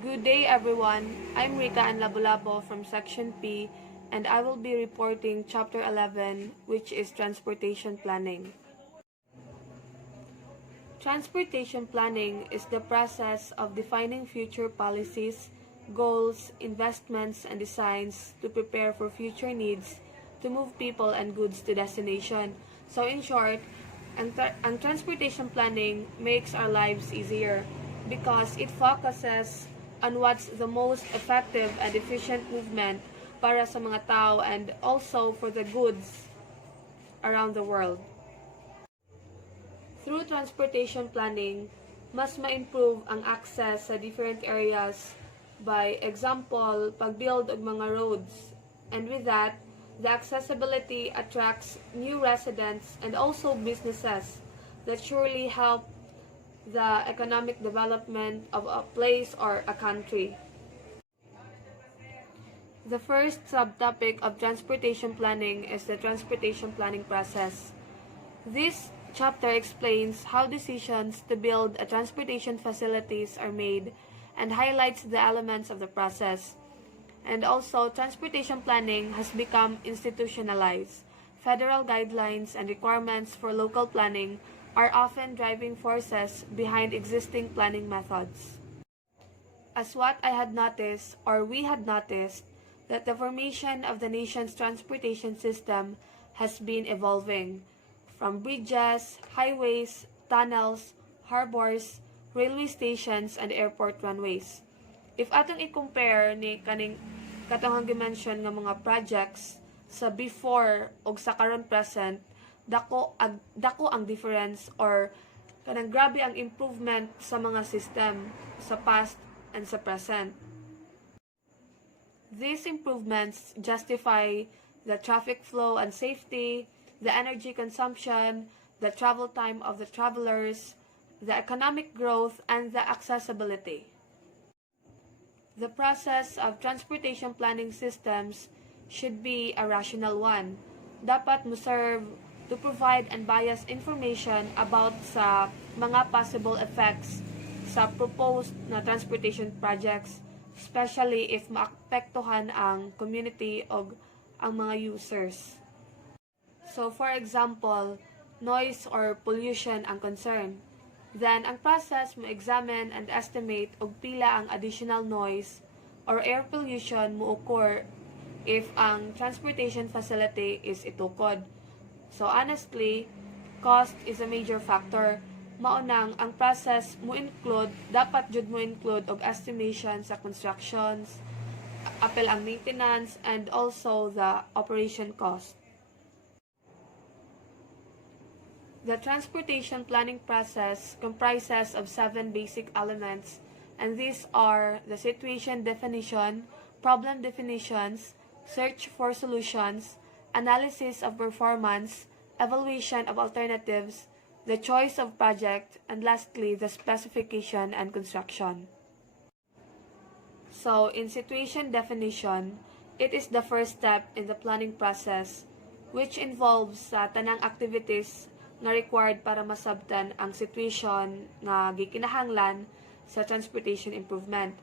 Good day everyone, I'm Rita and Labolabo from Section P and I will be reporting Chapter 11, which is Transportation Planning. Transportation planning is the process of defining future policies, goals, investments, and designs to prepare for future needs to move people and goods to destination. So in short, ang transportation planning makes our lives easier because it focuses on what's the most effective and efficient movement para sa mga tao and also for the goods around the world. Through transportation planning, mas ma-improve ang access sa different areas by example, pag-build og mga roads. And with that, the accessibility attracts new residents and also businesses that surely help the economic development of a place or a country. The first subtopic of transportation planning is the transportation planning process. This chapter explains how decisions to build a transportation facilities are made and highlights the elements of the process. And also, transportation planning has become institutionalized. Federal guidelines and requirements for local planning are often driving forces behind existing planning methods. As what I had noticed, or we had noticed, that the formation of the nation's transportation system has been evolving, from bridges, highways, tunnels, harbors, railway stations, and airport runways. If atong i-compare ni katong gimension nga mga projects sa before o sa karon present, dako ang difference or kanang grabe ang improvement sa mga system sa past and sa present. These improvements justify the traffic flow and safety, the energy consumption, the travel time of the travelers, the economic growth, and the accessibility. The process of transportation planning systems should be a rational one. Dapat mo serve to provide unbiased information about sa mga possible effects sa proposed na transportation projects, especially if maapektuhan ang community o ang mga users. So for example, noise or pollution ang concern. Then ang process mo examine and estimate og pila ang additional noise or air pollution mo occur if ang transportation facility is itukod. So honestly, cost is a major factor. Maunang ang process mo include, dapat jud mo include og estimation sa constructions, apel ang maintenance, and also the operation cost. The transportation planning process comprises of 7 basic elements, and these are the situation definition, problem definitions, search for solutions, analysis of performance, evaluation of alternatives, the choice of project, and lastly, the specification and construction. So, in situation definition, it is the first step in the planning process, which involves tanang activities nga required para masabtan ang situation nga gikinahanglan sa transportation improvement.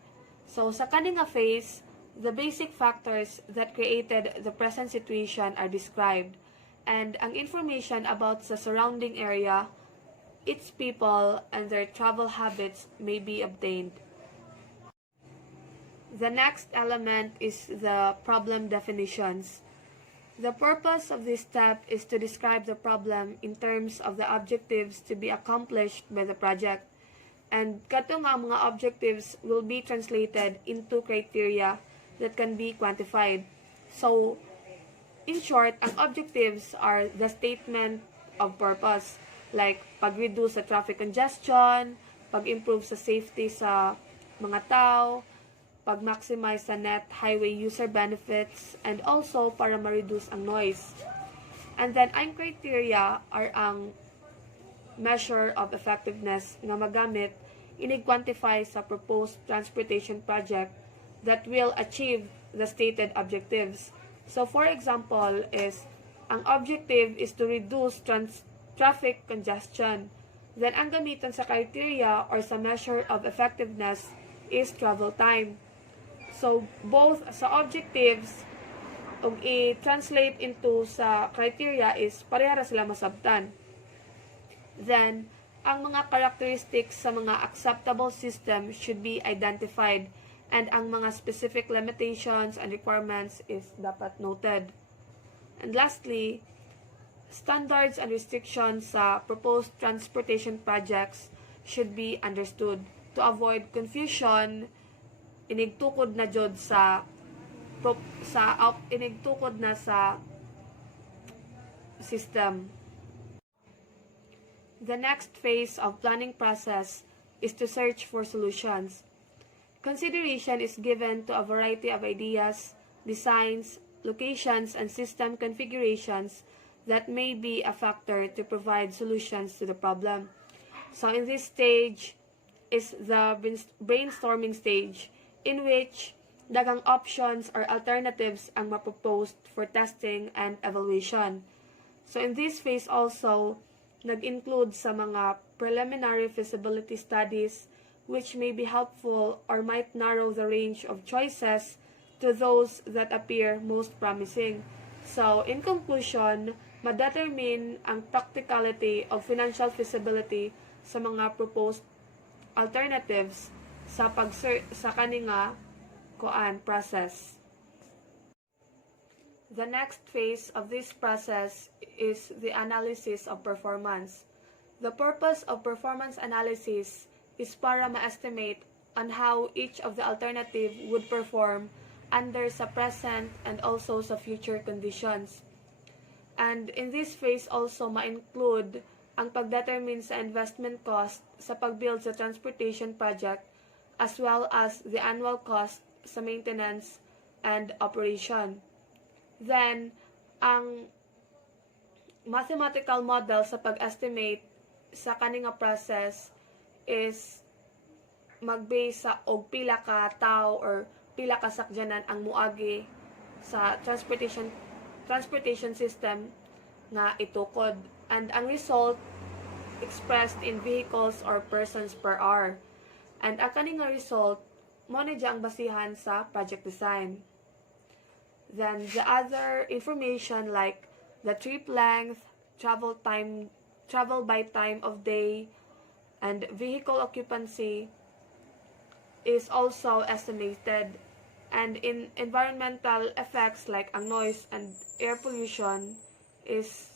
So, sa kani nga phase, the basic factors that created the present situation are described, and ang information about the surrounding area, its people, and their travel habits may be obtained. The next element is the problem definitions. The purpose of this step is to describe the problem in terms of the objectives to be accomplished by the project, and kato nga mga objectives will be translated into criteria that can be quantified. So, in short, ang objectives are the statement of purpose, like pag-reduce sa traffic congestion, pag-improve sa safety sa mga tao, pag-maximize sa net highway user benefits, and also para ma-reduce ang noise. And then, ang criteria are ang measure of effectiveness nga magamit inig-quantify sa proposed transportation project that will achieve the stated objectives. So, for example, ang objective is to reduce traffic congestion. Then, ang gamiton sa criteria or sa measure of effectiveness is travel time. So, both sa objectives ug i-translate into sa criteria is pareha ra sila masabtan. Then, ang mga characteristics sa mga acceptable system should be identified and ang mga specific limitations and requirements is dapat noted. And lastly, standards and restrictions sa proposed transportation projects should be understood to avoid confusion. Inigtukod na jud sa inigtukod na sa system. The next phase of planning process is to search for solutions. Consideration is given to a variety of ideas, designs, locations, and system configurations that may be a factor to provide solutions to the problem. So in this stage is the brainstorming stage, in which daghang options or alternatives ang maproposed for testing and evaluation. So in this phase also, nag-include sa mga preliminary feasibility studies which may be helpful or might narrow the range of choices to those that appear most promising. So, in conclusion, ma-determine ang practicality of financial feasibility sa mga proposed alternatives sa kaninga process. The next phase of this process is the analysis of performance. The purpose of performance analysis is para ma-estimate on how each of the alternative would perform under sa present and also sa future conditions. And in this phase also ma-include ang pagdetermine sa investment cost sa pagbuild sa transportation project as well as the annual cost sa maintenance and operation. Then, ang mathematical model sa pag-estimate sa kaninga process is mag-base sa og pila ka tao or pila ka sakyanan ang muagi sa transportation system nga itukod, and ang result expressed in vehicles or persons per hour. And ang kaninga result mo na ang basihan sa project design. Then the other information like the trip length, travel by time of day, and vehicle occupancy is also estimated. And in environmental effects like ang noise and air pollution is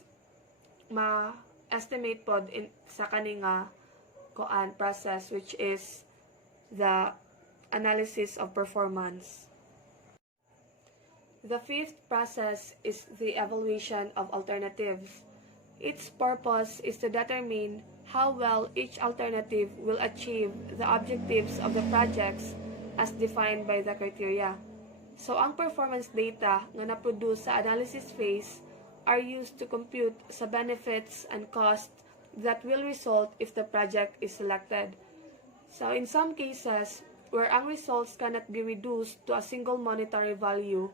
ma-estimate pod sa kaninga process, which is the analysis of performance. The fifth process is the evaluation of alternatives. Its purpose is to determine how well each alternative will achieve the objectives of the projects as defined by the criteria. So, ang performance data nga na-produce sa analysis phase are used to compute sa benefits and cost that will result if the project is selected. So, in some cases, where ang results cannot be reduced to a single monetary value,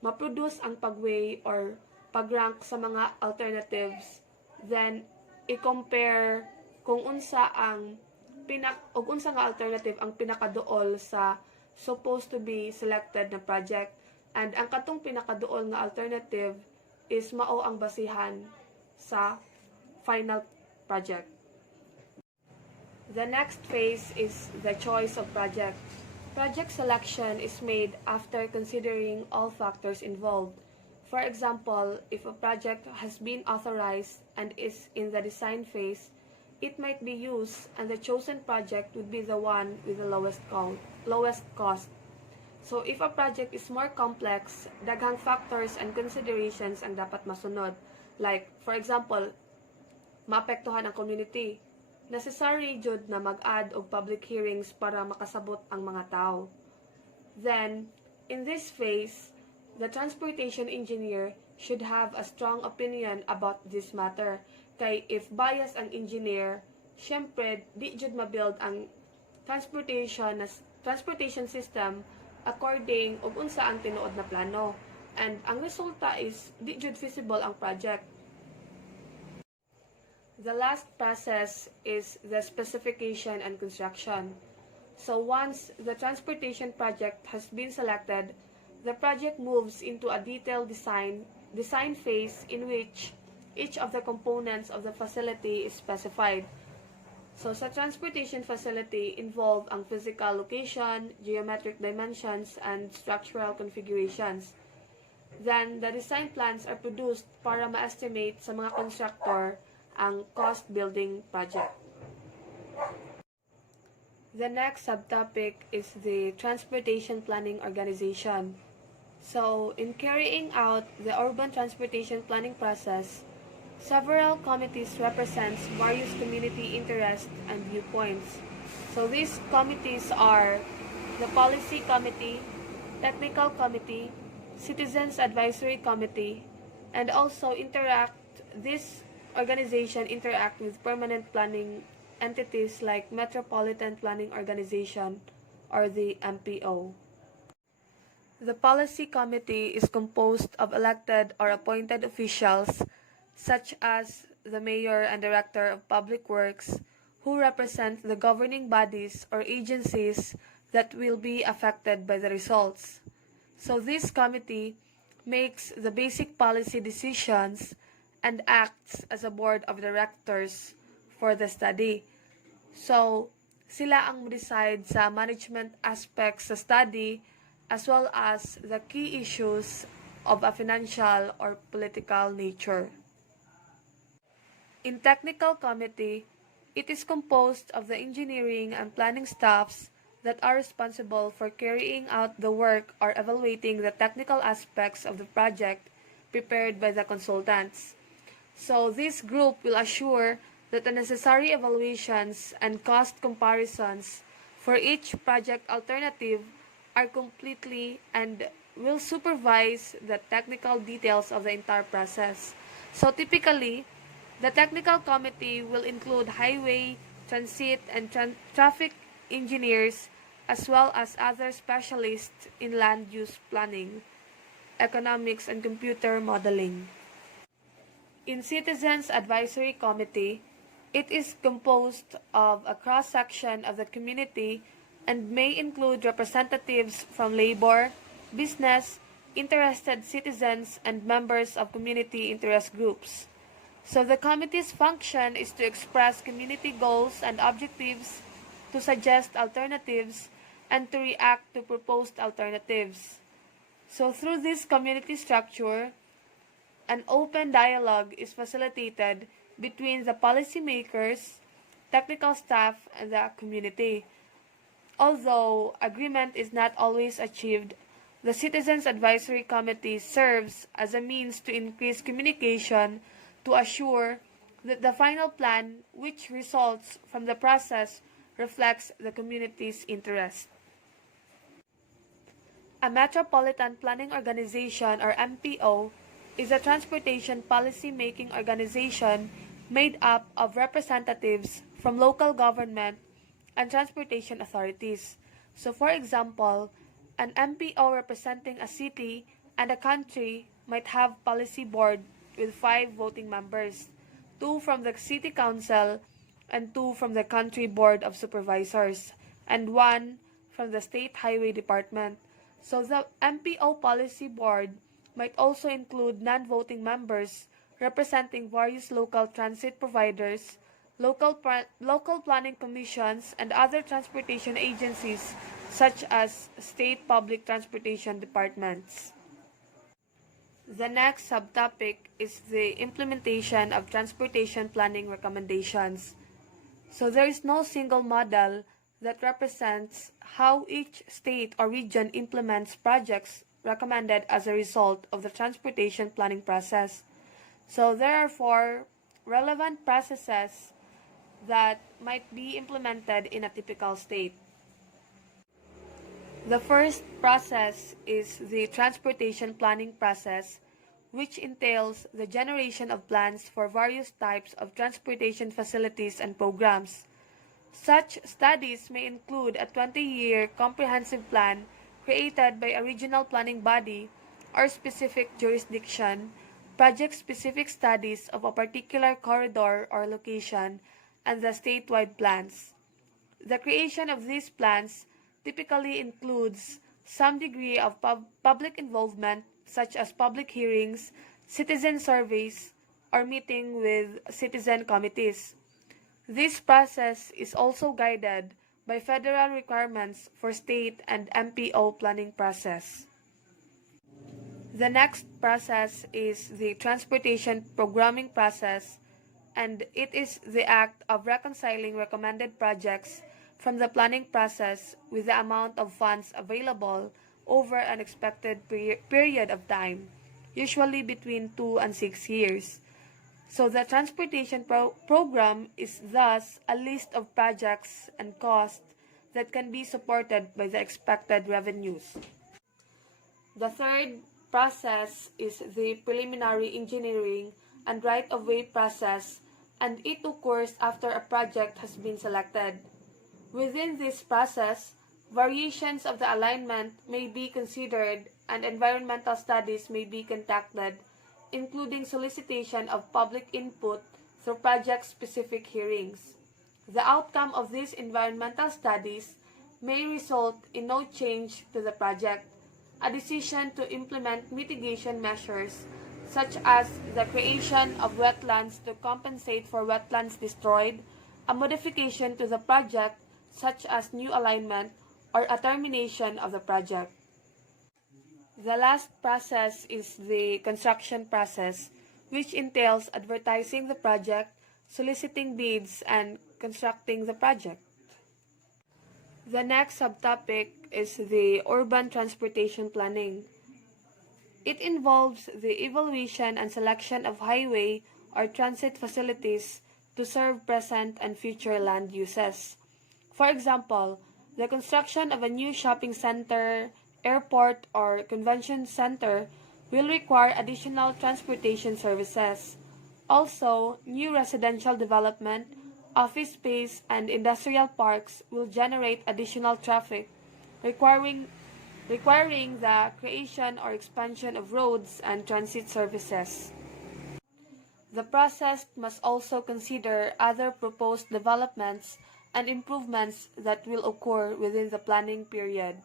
ma-produce ang pag-weigh or pag-rank sa mga alternatives, then i-compare kung unsa nga alternative ang pinakaduol sa supposed to be selected na project, and ang katong pinakaduol nga alternative is mao ang basihan sa final project. The next phase is the choice of project. Project selection is made after considering all factors involved. For example, if a project has been authorized and is in the design phase, it might be used and the chosen project would be the one with the lowest cost. So if a project is more complex, daghang factors and considerations ang dapat masunod. Like, for example, maapektuhan ang community. Necessary jud na mag-add og public hearings para makasabot ang mga tao. Then, in this phase, the transportation engineer should have a strong opinion about this matter. Kay if bias ang engineer, syempre di jud mabuild ang transportation system according og unsa ang tinuod na plano. And ang resulta is di jud feasible ang project. The last process is the specification and construction. So once the transportation project has been selected, the project moves into a detailed design phase in which each of the components of the facility is specified. So sa transportation facility, involve ang physical location, geometric dimensions, and structural configurations. Then, the design plans are produced para ma-estimate sa mga constructor ang cost building project. The next subtopic is the transportation planning organization. So, in carrying out the urban transportation planning process, several committees represent various community interests and viewpoints. So these committees are the Policy Committee, Technical Committee, Citizens Advisory Committee, and also this organization interact with permanent planning entities like Metropolitan Planning Organization or the MPO. The Policy Committee is composed of elected or appointed officials such as the Mayor and Director of Public Works, who represent the governing bodies or agencies that will be affected by the results. So this committee makes the basic policy decisions and acts as a board of directors for the study. So, sila ang decide sa management aspects sa study as well as the key issues of a financial or political nature. In Technical Committee, it is composed of the engineering and planning staffs that are responsible for carrying out the work or evaluating the technical aspects of the project prepared by the consultants. So this group will assure that the necessary evaluations and cost comparisons for each project alternative are completely and will supervise the technical details of the entire process. So typically, the technical committee will include highway, transit, and traffic engineers as well as other specialists in land use planning, economics, and computer modeling. In Citizens Advisory Committee, it is composed of a cross-section of the community and may include representatives from labor, business, interested citizens, and members of community interest groups. So the committee's function is to express community goals and objectives, to suggest alternatives, and to react to proposed alternatives. So through this community structure, an open dialogue is facilitated between the policymakers, technical staff, and the community. Although agreement is not always achieved, the Citizens Advisory Committee serves as a means to increase communication to assure that the final plan, which results from the process, reflects the community's interest. A Metropolitan Planning Organization, or MPO, is a transportation policy-making organization made up of representatives from local government and transportation authorities. So for example, an MPO representing a city and a country might have policy board with 5 voting members, 2 from the City Council and 2 from the Country Board of Supervisors, and 1 from the State Highway Department. So the MPO Policy Board might also include non-voting members representing various local transit providers, local planning commissions, and other transportation agencies such as state public transportation departments. The next subtopic is the implementation of transportation planning recommendations. So there is no single model that represents how each state or region implements projects recommended as a result of the transportation planning process. So there are 4 relevant processes that might be implemented in a typical state. The first process is the transportation planning process, which entails the generation of plans for various types of transportation facilities and programs. Such studies may include a 20-year comprehensive plan created by a regional planning body or specific jurisdiction, project-specific studies of a particular corridor or location, and the statewide plans. The creation of these plans typically includes some degree of public involvement, such as public hearings, citizen surveys, or meeting with citizen committees. This process is also guided by federal requirements for state and MPO planning process. The next process is the transportation programming process, and it is the act of reconciling recommended projects from the planning process with the amount of funds available over an expected period of time, usually between 2 and 6 years. So the transportation program is thus a list of projects and costs that can be supported by the expected revenues. The third process is the preliminary engineering and right-of-way process, and it occurs after a project has been selected. Within this process, variations of the alignment may be considered and environmental studies may be conducted, including solicitation of public input through project-specific hearings. The outcome of these environmental studies may result in no change to the project, a decision to implement mitigation measures such as the creation of wetlands to compensate for wetlands destroyed, a modification to the project such as new alignment, or a termination of the project. The last process is the construction process, which entails advertising the project, soliciting bids, and constructing the project. The next subtopic is the urban transportation planning. It involves the evaluation and selection of highway or transit facilities to serve present and future land uses. For example, the construction of a new shopping center, airport, or convention center will require additional transportation services. Also, new residential development, office space, and industrial parks will generate additional traffic, requiring the creation or expansion of roads and transit services. The process must also consider other proposed developments and improvements that will occur within the planning period.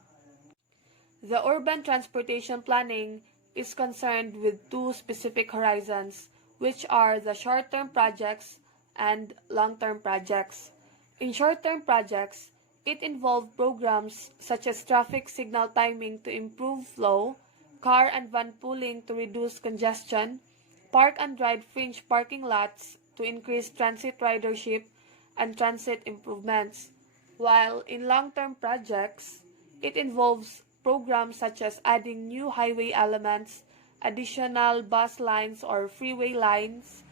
The urban transportation planning is concerned with two specific horizons, which are the short-term projects and long-term projects. In short-term projects, it involves programs such as traffic signal timing to improve flow, car and van pooling to reduce congestion, park and ride fringe parking lots to increase transit ridership, and transit improvements. While in long-term projects, it involves programs such as adding new highway elements, additional bus lines or freeway lines,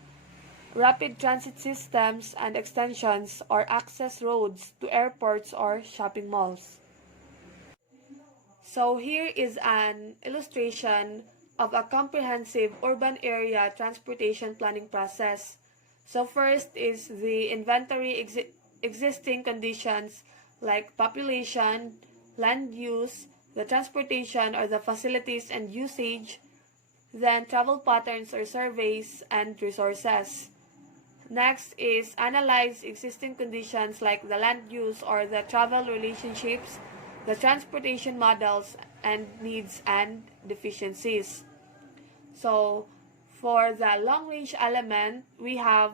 rapid transit systems, and extensions or access roads to airports or shopping malls. So here is an illustration of a comprehensive urban area transportation planning process. So first is the inventory existing conditions like population, land use, the transportation or the facilities and usage, then travel patterns or surveys, and resources. Next is analyze existing conditions like the land use or the travel relationships, the transportation models, and needs and deficiencies. So, for the long-range element, we have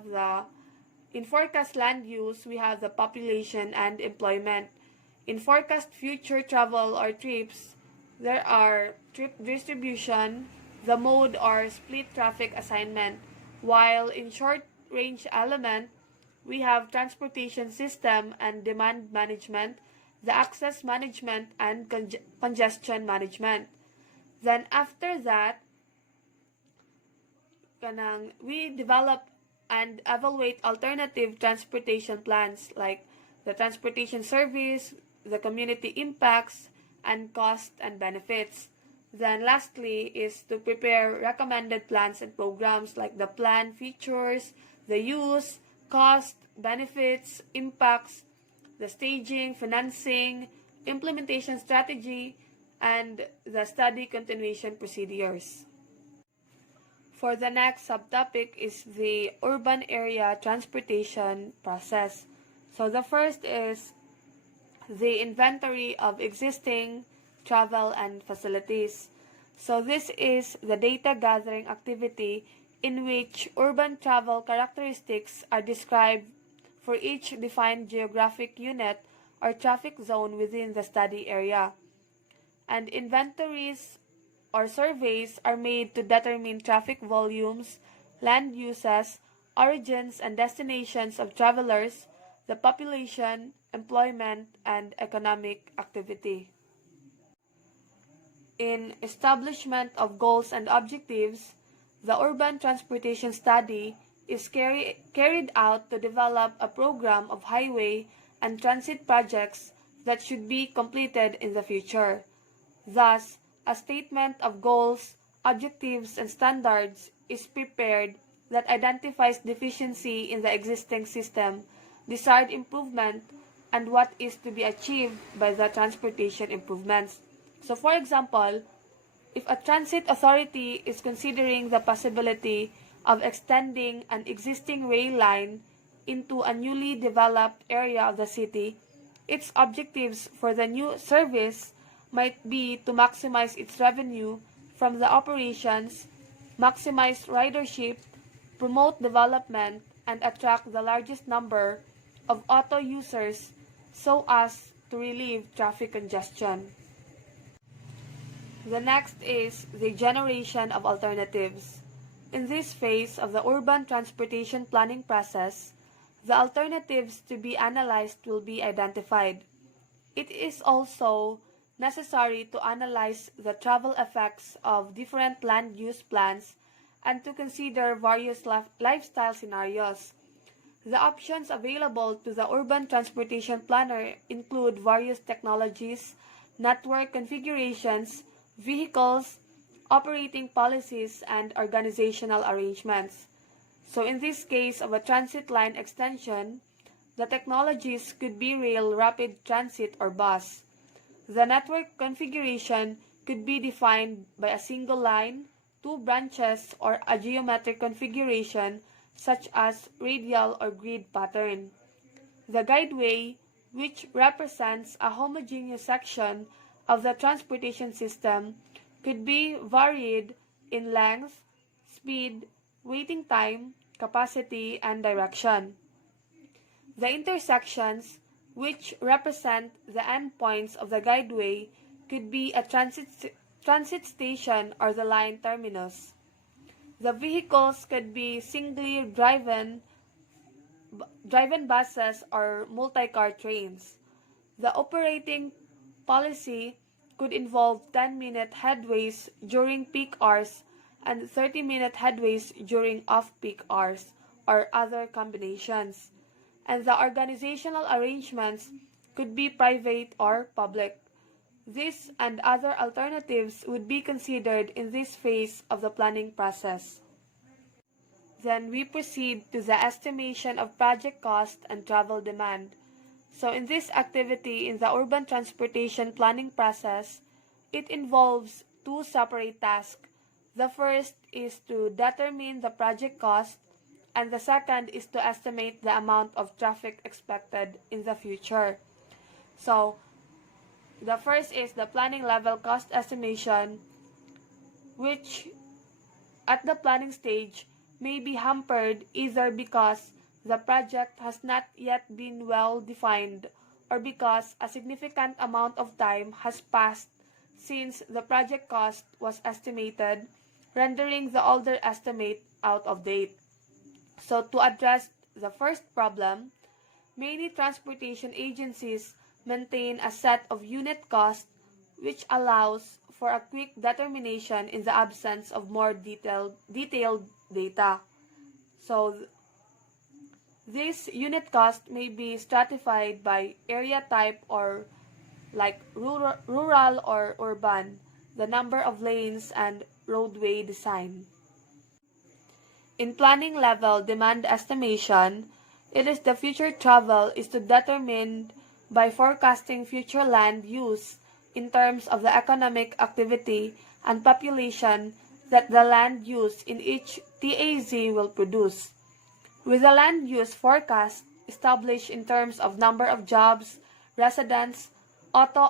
in forecast land use, we have the population and employment. In forecast future travel or trips, there are trip distribution, the mode or split traffic assignment, while in short-range element, we have transportation system and demand management, the access management, and congestion management. Then after that, we develop and evaluate alternative transportation plans like the transportation service, the community impacts, and cost and benefits. Then lastly is to prepare recommended plans and programs like the plan features, the use, cost, benefits, impacts, the staging, financing, implementation strategy, and the study continuation procedures. For the next subtopic is the urban area transportation process. So the first is the inventory of existing travel and facilities. So this is the data gathering activity in which urban travel characteristics are described for each defined geographic unit or traffic zone within the study area. And inventories or surveys are made to determine traffic volumes, land uses, origins and destinations of travelers, the population, employment, and economic activity. In establishment of goals and objectives, the urban transportation study is carried out to develop a program of highway and transit projects that should be completed in the future. Thus, a statement of goals, objectives, and standards is prepared that identifies deficiency in the existing system, desired improvement, and what is to be achieved by the transportation improvements. So for example, if a transit authority is considering the possibility of extending an existing rail line into a newly developed area of the city, its objectives for the new service might be to maximize its revenue from the operations, maximize ridership, promote development, and attract the largest number of auto users so as to relieve traffic congestion. The next is the generation of alternatives. In this phase of the urban transportation planning process, the alternatives to be analyzed will be identified. It is also necessary to analyze the travel effects of different land use plans and to consider various lifestyle scenarios. The options available to the urban transportation planner include various technologies, network configurations, vehicles, operating policies, and organizational arrangements. So in this case of a transit line extension, the technologies could be rail, rapid transit, or bus. The network configuration could be defined by a single line, two branches, or a geometric configuration such as radial or grid pattern. The guideway, which represents a homogeneous section of the transportation system, could be varied in length, speed, waiting time, capacity, and direction. The intersections, which represent the endpoints of the guideway, could be a transit station or the line terminus. The vehicles could be singly driven buses or multi-car trains. The operating policy could involve 10-minute headways during peak hours and 30-minute headways during off-peak hours or other combinations. And the organizational arrangements could be private or public. This and other alternatives would be considered in this phase of the planning process. Then we proceed to the estimation of project cost and travel demand. So in this activity in the urban transportation planning process, it involves two separate tasks. The first is to determine the project cost, and the second is to estimate the amount of traffic expected in the future. So the first is the planning level cost estimation, which at the planning stage may be hampered either because the project has not yet been well defined or because a significant amount of time has passed since the project cost was estimated, rendering the older estimate out of date. So to address the first problem, many transportation agencies maintain a set of unit cost which allows for a quick determination in the absence of more detailed data. So this unit cost may be stratified by area type or like rural or urban, the number of lanes, and roadway design. In planning level demand estimation, it is the future travel is to determine by forecasting future land use in terms of the economic activity and population that the land use in each TAZ will produce. With the land use forecast established in terms of number of jobs, residence, auto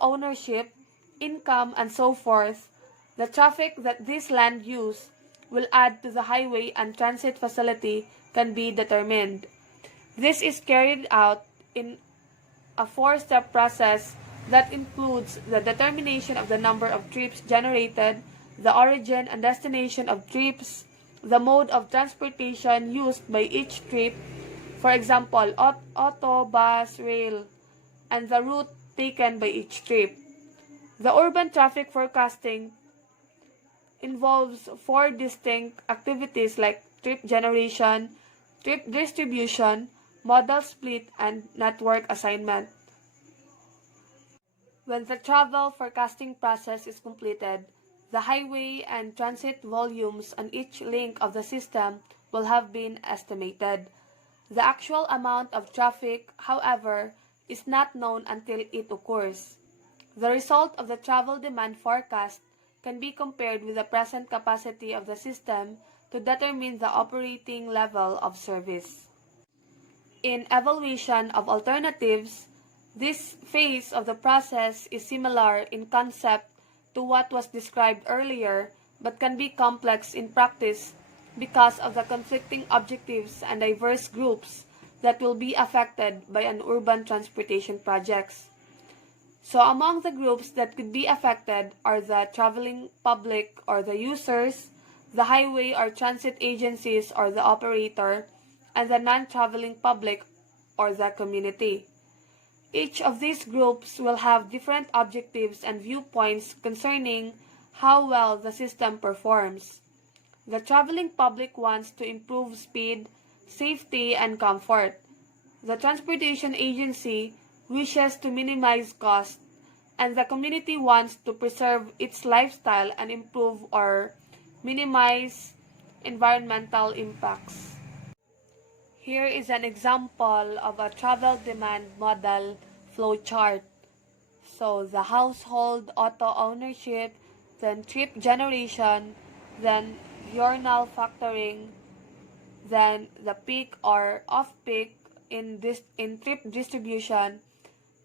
ownership, income, and so forth, the traffic that this land use will add to the highway and transit facility can be determined. This is carried out in a four-step process that includes the determination of the number of trips generated, the origin and destination of trips, the mode of transportation used by each trip, for example, auto, bus, rail, and the route taken by each trip. The urban traffic forecasting involves four distinct activities like trip generation, trip distribution, modal split, and network assignment. When the travel forecasting process is completed, the highway and transit volumes on each link of the system will have been estimated. The actual amount of traffic, however, is not known until it occurs. The result of the travel demand forecast can be compared with the present capacity of the system to determine the operating level of service. In evaluation of alternatives, this phase of the process is similar in concept to what was described earlier, but can be complex in practice because of the conflicting objectives and diverse groups that will be affected by an urban transportation projects. So among the groups that could be affected are the traveling public or the users, the highway or transit agencies or the operator, and the non-traveling public or the community. Each of these groups will have different objectives and viewpoints concerning how well the system performs. The traveling public wants to improve speed, safety, and comfort. The transportation agency wishes to minimize cost, and the community wants to preserve its lifestyle and improve or minimize environmental impacts. Here is an example of a travel demand model flowchart. So the household auto ownership, then trip generation, then diurnal factoring, then the peak or off-peak in trip distribution,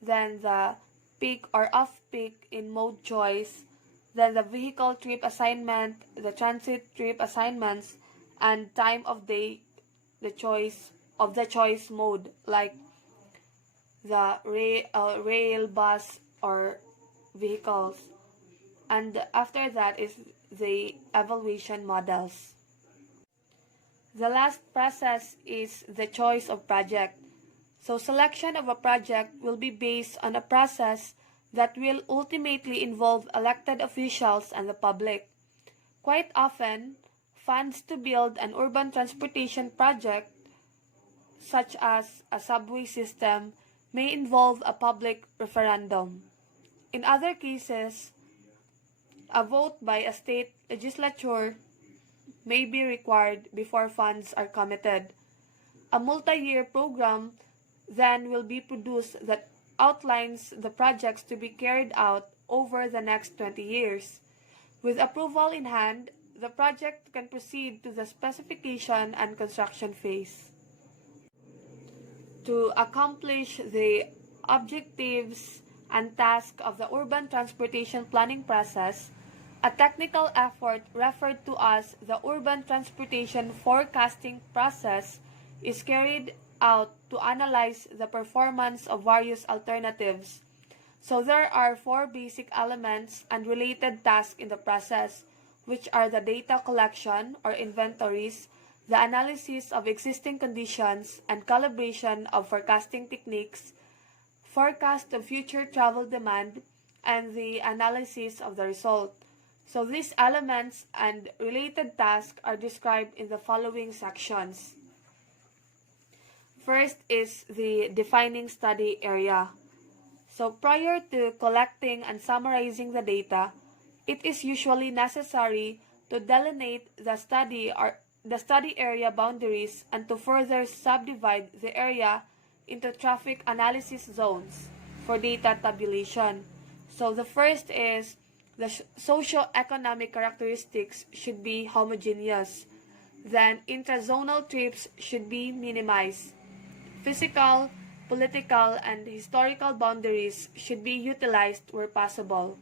then the peak or off-peak in mode choice, then the vehicle trip assignment, the transit trip assignments, and time of day, the choice mode like the rail, bus, or vehicles. And after that is the evaluation models. The last process is the choice of project. So selection of a project will be based on a process that will ultimately involve elected officials and the public. Quite often, funds to build an urban transportation project, such as a subway system, may involve a public referendum. In other cases, a vote by a state legislature may be required before funds are committed. A multi-year program then will be produced that outlines the projects to be carried out over the next 20 years. With approval in hand, the project can proceed to the specification and construction phase. To accomplish the objectives and tasks of the urban transportation planning process, a technical effort referred to as the urban transportation forecasting process is carried out to analyze the performance of various alternatives. So there are four basic elements and related tasks in the process, which are the data collection or inventories, the analysis of existing conditions and calibration of forecasting techniques, forecast of future travel demand, and the analysis of the result. So these elements and related tasks are described in the following sections. First is the defining study area. So prior to collecting and summarizing the data, it is usually necessary to delineate the study area boundaries and to further subdivide the area into traffic analysis zones for data tabulation. So the first is the socio-economic characteristics should be homogeneous. Then intrazonal trips should be minimized. Physical, political, and historical boundaries should be utilized where possible.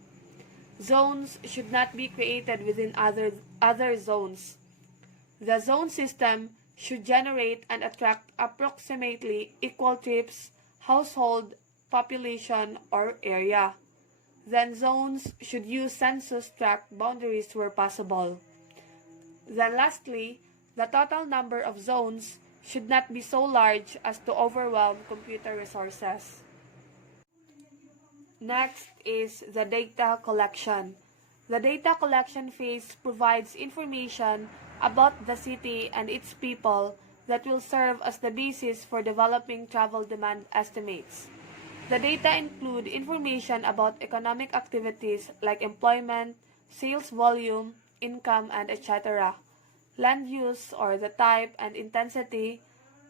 Zones should not be created within other zones. The zone system should generate and attract approximately equal trips, household, population, or area. Then zones should use census tract boundaries where possible. Then lastly, the total number of zones should not be so large as to overwhelm computer resources. Next is the data collection. The data collection phase provides information about the city and its people that will serve as the basis for developing travel demand estimates. The data include information about economic activities like employment, sales volume, income, and etc., land use or the type and intensity,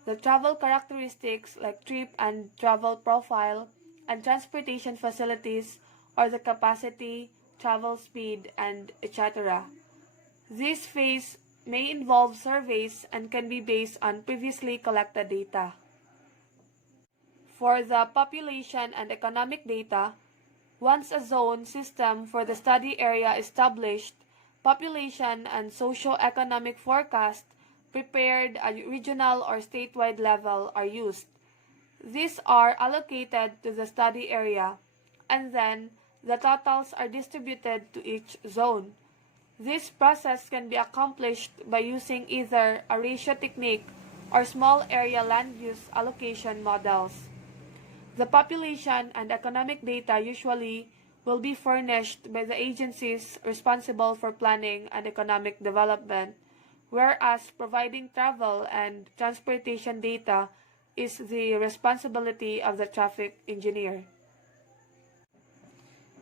the travel characteristics like trip and travel profile, and transportation facilities or the capacity, travel speed, and etc. This phase may involve surveys and can be based on previously collected data. For the population and economic data, once a zone system for the study area is established, population and socio-economic forecast prepared at regional or statewide level are used. These are allocated to the study area, and then the totals are distributed to each zone. This process can be accomplished by using either a ratio technique or small area land use allocation models. The population and economic data usually will be furnished by the agencies responsible for planning and economic development, whereas providing travel and transportation data is the responsibility of the traffic engineer.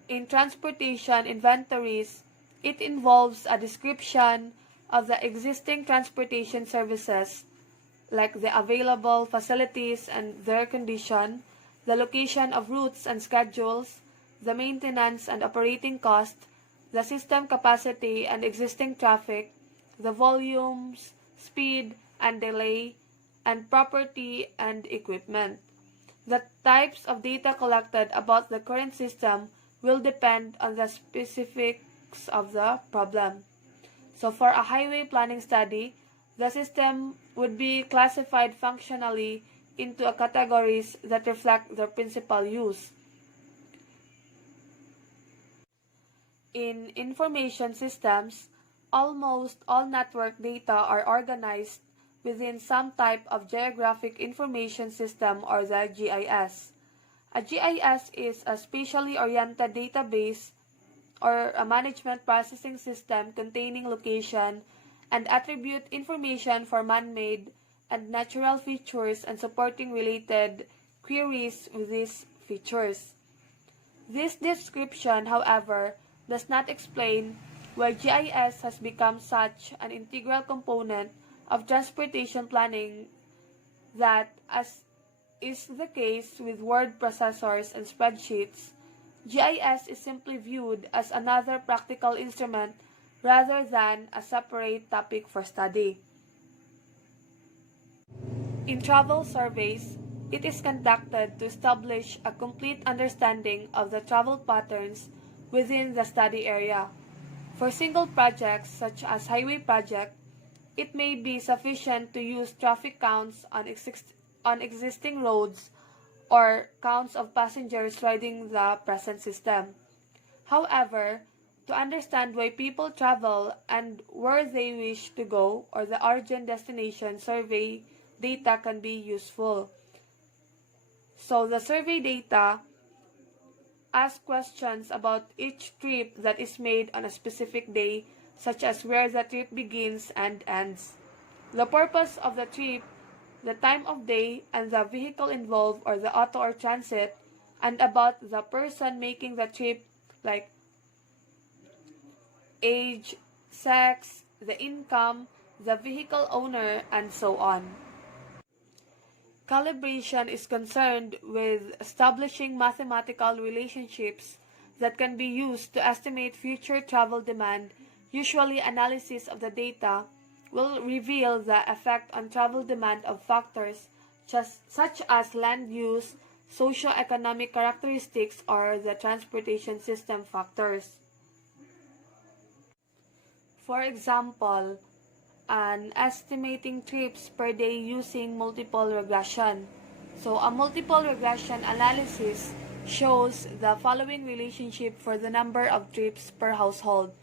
In transportation inventories, it involves a description of the existing transportation services, like the available facilities and their condition, the location of routes and schedules, the maintenance and operating cost, the system capacity and existing traffic, the volumes, speed, and delay, and property and equipment. The types of data collected about the current system will depend on the specifics of the problem. So for a highway planning study, the system would be classified functionally into categories that reflect their principal use. In information systems, almost all network data are organized within some type of geographic information system or the GIS. A GIS is a spatially oriented database or a management processing system containing location and attribute information for man-made and natural features and supporting related queries with these features. This description, however, does not explain why GIS has become such an integral component of transportation planning that, as is the case with word processors and spreadsheets, GIS is simply viewed as another practical instrument rather than a separate topic for study. In travel surveys, it is conducted to establish a complete understanding of the travel patterns within the study area. For single projects such as highway project, it may be sufficient to use traffic counts on existing roads or counts of passengers riding the present system. However, to understand why people travel and where they wish to go or the origin destination survey data can be useful. So the survey data ask questions about each trip that is made on a specific day, such as where the trip begins and ends, the purpose of the trip, the time of day, and the vehicle involved or the auto or transit, and about the person making the trip, like age, sex, the income, the vehicle owner, and so on. Calibration is concerned with establishing mathematical relationships that can be used to estimate future travel demand. Usually, analysis of the data will reveal the effect on travel demand of factors such as land use, socio-economic characteristics, or the transportation system factors. For example, an estimating trips per day using multiple regression. So a multiple regression analysis shows the following relationship for the number of trips per household.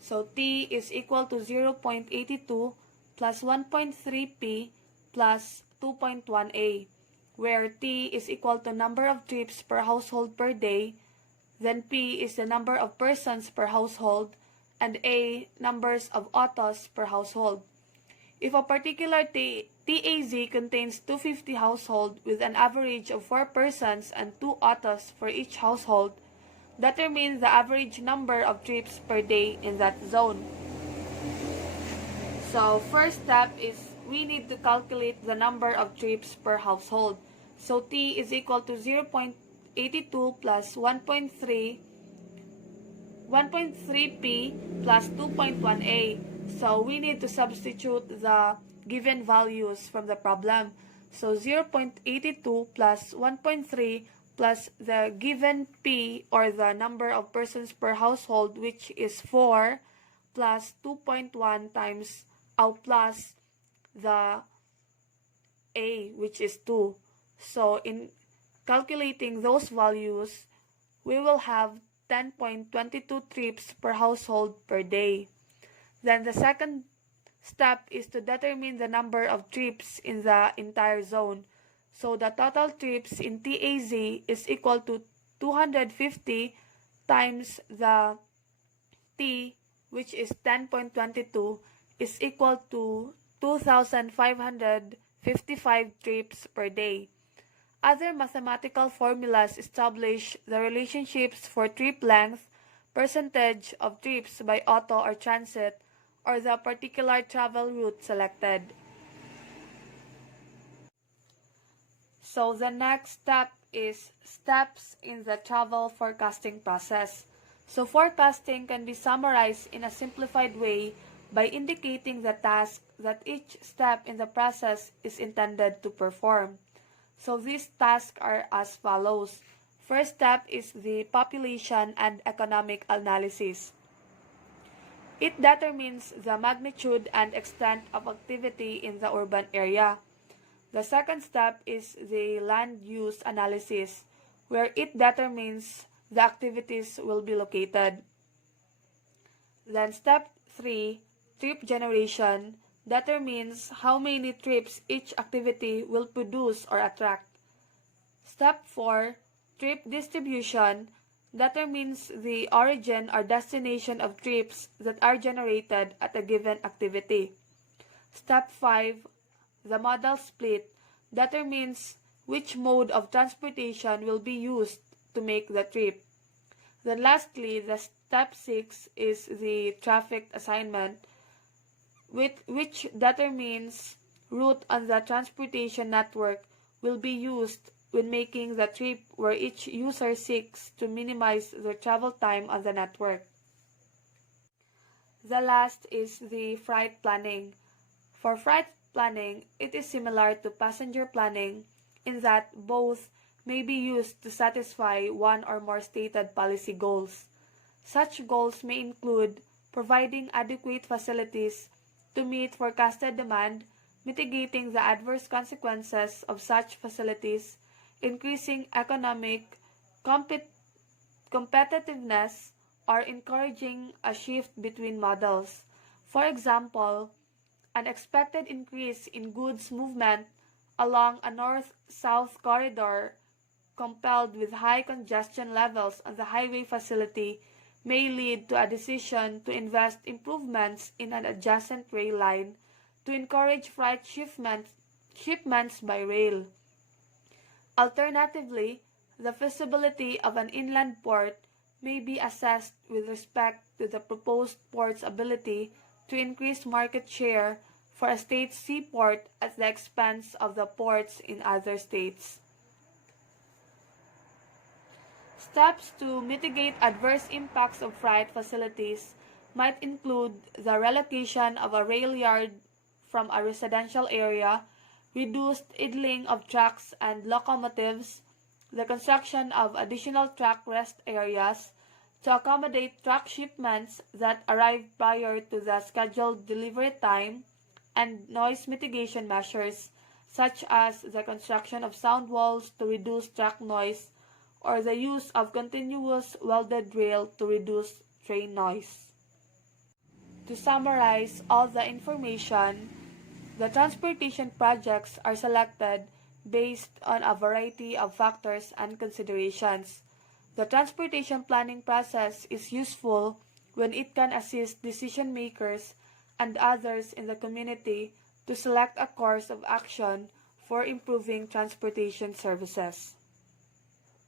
So T is equal to 0.82 plus 1.3P plus 2.1A, where T is equal to number of trips per household per day, then P is the number of persons per household, and A, numbers of autos per household. If a particular TAZ contains 250 households with an average of 4 persons and 2 autos for each household, determine the average number of trips per day in that zone. So first step is we need to calculate the number of trips per household. So T is equal to 0.82 plus 1.3P plus 2.1A. So we need to substitute the given values from the problem. So 0.82 plus 1.3 plus the given P, or the number of persons per household, which is 4, plus 2.1 times plus the A, which is 2. So in calculating those values, we will have 10.22 trips per household per day. Then the second step is to determine the number of trips in the entire zone. So the total trips in TAZ is equal to 250 times the T, which is 10.22, is equal to 2,555 trips per day. Other mathematical formulas establish the relationships for trip length, percentage of trips by auto or transit, or the particular travel route selected. So the next step is steps in the travel forecasting process. So forecasting can be summarized in a simplified way by indicating the task that each step in the process is intended to perform. So these tasks are as follows. First step is the population and economic analysis. It determines the magnitude and extent of activity in the urban area. The second step is the land use analysis, where it determines the activities will be located. Then step 3, trip generation, determines how many trips each activity will produce or attract. Step 4, trip distribution, determines the origin or destination of trips that are generated at a given activity. Step 5, the modal split, determines which mode of transportation will be used to make the trip. Then lastly, the step 6 is the traffic assignment, which determines route on the transportation network will be used when making the trip, where each user seeks to minimize their travel time on the network. The last is the freight planning. For freight planning, it is similar to passenger planning in that both may be used to satisfy one or more stated policy goals. Such goals may include providing adequate facilities to meet forecasted demand, mitigating the adverse consequences of such facilities, increasing economic competitiveness, or encouraging a shift between models. For example, an expected increase in goods movement along a north-south corridor coupled with high congestion levels on the highway facility may lead to a decision to invest improvements in an adjacent rail line to encourage freight shipments by rail. Alternatively, the feasibility of an inland port may be assessed with respect to the proposed port's ability to increase market share for a state's seaport at the expense of the ports in other states. Steps to mitigate adverse impacts of freight facilities might include the relocation of a rail yard from a residential area, reduced idling of trucks and locomotives, the construction of additional truck rest areas to accommodate truck shipments that arrive prior to the scheduled delivery time, and noise mitigation measures such as the construction of sound walls to reduce truck noise or the use of continuous welded rail to reduce train noise. To summarize all the information, the transportation projects are selected based on a variety of factors and considerations. The transportation planning process is useful when it can assist decision makers and others in the community to select a course of action for improving transportation services.